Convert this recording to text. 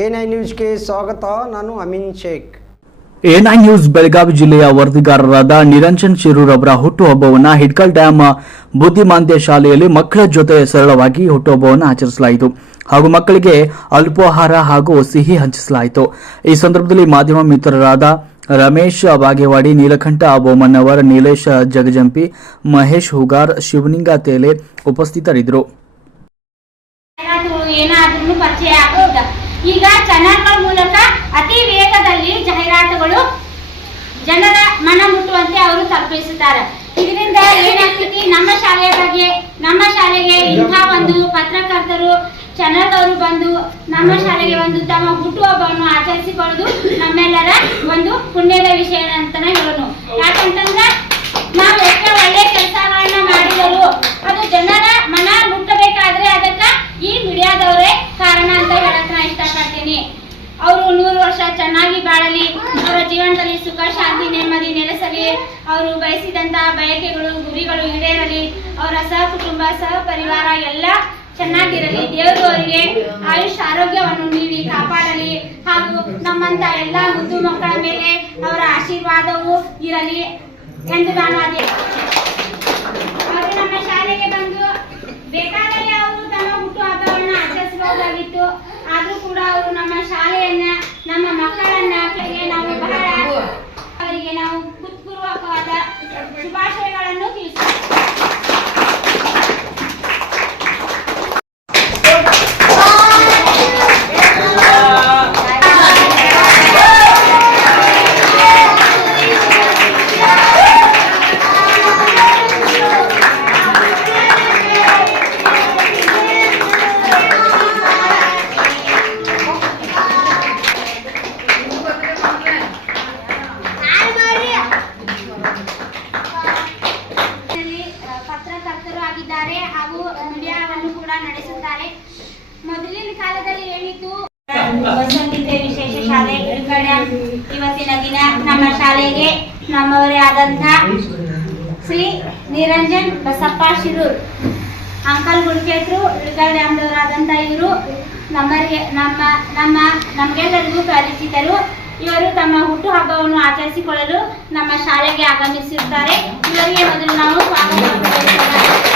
A nine ನ್ಯೂಸ್ಗೆ ಸ್ವಾಗತ ನಾನು ಅಮಿನ್ ಶೇಖ್. ಎನ್ಐ ನ್ಯೂಸ್ ಬೆಳಗಾವಿ ಜಿಲ್ಲೆಯ ವರದಿಗಾರರಾದ ನಿರಂಜನ್ ಶಿರೂರ್ ಅವರ ಹುಟ್ಟುಹಬ್ಬವನ್ನು ಹಿಡ್ಕಲ್ ಡ್ಯಾಮ್ ಬುದ್ಧಿಮಾಂದ್ಯ ಶಾಲೆಯಲ್ಲಿ ಮಕ್ಕಳ ಜೊತೆ ಸರಳವಾಗಿ ಹುಟ್ಟುಹಬ್ಬವನ್ನು ಆಚರಿಸಲಾಯಿತು. ಹಾಗೂ ಮಕ್ಕಳಿಗೆ ಅಲ್ಪಾಹಾರ ಹಾಗೂ ಸಿಹಿ ಹಂಚಿಸಲಾಯಿತು. ಈ ಸಂದರ್ಭದಲ್ಲಿ ಮಾಧ್ಯಮ ಮಿತ್ರರಾದ ರಮೇಶ್ ಬಾಗೇವಾಡಿ ನೀಲಕಂಠ ಬೊಮ್ಮನವರ್ ನೀಲೇಶ್ ಜಗಜಂಪಿ ಮಹೇಶ್ ಹುಗಾರ್ ಶಿವನಿಂಗ ತೇಲೆ ಉಪಸ್ಥಿತರಿದ್ದರು. ಈಗ ಚಾನಲ್ಗಳ ಮೂಲಕ ಅತಿ ವೇಗದಲ್ಲಿ ಜಾಹೀರಾತುಗಳು ಜನರ ಮನ ಮುಟ್ಟುವಂತೆ ಅವರು ತಲುಪಿಸುತ್ತಾರೆ. ಇದರಿಂದ ಏನಾಗ್ತೈತಿ? ನಮ್ಮ ಶಾಲೆಯ ಬಗ್ಗೆ, ನಮ್ಮ ಶಾಲೆಗೆ ಇಂಥ ಒಂದು ಪತ್ರಕರ್ತರು ಚಾನಲ್ದವರು ಬಂದು ನಮ್ಮ ಶಾಲೆಗೆ ಒಂದು ತಮ್ಮ ಹುಟ್ಟುಹಬ್ಬವನ್ನು ಆಚರಿಸಿಕೊಳ್ಳುವುದು ನಮ್ಮೆಲ್ಲರ ಒಂದು ಪುಣ್ಯದ ವರ್ಷ ಚೆನ್ನಾಗಿ ಬಾಳಲಿ. ಅವರ ಜೀವನದಲ್ಲಿ ಸುಖ, ಶಾಂತಿ, ನೆಮ್ಮದಿ ನೆಲೆಸಲಿ. ಅವರು ಬಯಸಿದಂತ ಬಯಕೆಗಳು, ಗುರಿಗಳು ಈಡೇರಲಿ. ಅವರ ಸಹ ಕುಟುಂಬ ಸಹ ಪರಿವಾರ ಎಲ್ಲ ಚೆನ್ನಾಗಿರಲಿ. ದೇವರು ಅವರಿಗೆ ಆಯುಷ್, ಆರೋಗ್ಯವನ್ನು ನೀಡಿ, ಕಾಪಾಡಲಿ. ಹಾಗೂ ನಮ್ಮಂತ ಎಲ್ಲ ಮುದ್ದು ಮಕ್ಕಳ ಮೇಲೆ ಅವರ ಆಶೀರ್ವಾದವು ಇರಲಿ ಎಂದು ನಾನು ಅದೇ ಅವರು ನಮ್ಮ ಶಾಲೆಗೆ ಬಂದು ಬೇಕಾದಲ್ಲಿ ಅವರು ತಮ್ಮ ಹುಟ್ಟುಹಬ್ಬವನ್ನ ಆಚರಿಸಬಹುದಾಗಿತ್ತು. ಆದರೂ ಕೂಡ ಅವರು ನಮ್ಮ ಶಾಲೆ ಮಕ್ಕಳನ್ನ ನಡೆಸುತ್ತಾರೆ. ಮೊದಲಿನ ಕಾಲದಲ್ಲಿ ಬಸವಗೀತೆ ವಿಶೇಷ ಶಾಲೆ ಇಳ್ಕಡೆ ಇವತ್ತಿನ ದಿನ ನಮ್ಮ ಶಾಲೆಗೆ ನಮ್ಮವರೇ ಆದಂತ ಶ್ರೀ ನಿರಂಜನ್ ಬಸಪ್ಪ ಶಿರೂರ್. ಅಂಕಲ್ ಗುಡ್ಕೇಟ್ರು ಇಳ್ಕಲ್ ಡ್ಯಾಮ್ದವರಾದಂಥ ಇವರು ನಮ್ಮರಿಗೆ, ನಮ್ಮ ನಮ್ಮ, ನಮಗೆಲ್ಲರಿಗೂ ಪರಿಚಿತರು ಇವರು ತಮ್ಮ ಹುಟ್ಟುಹಬ್ಬವನ್ನು ಆಚರಿಸಿಕೊಳ್ಳಲು ನಮ್ಮ ಶಾಲೆಗೆ ಆಗಮಿಸಿರುತ್ತಾರೆ. ಇವರಿಗೆ ಮೊದಲು ನಾವು ಸ್ವಾಗತವನ್ನು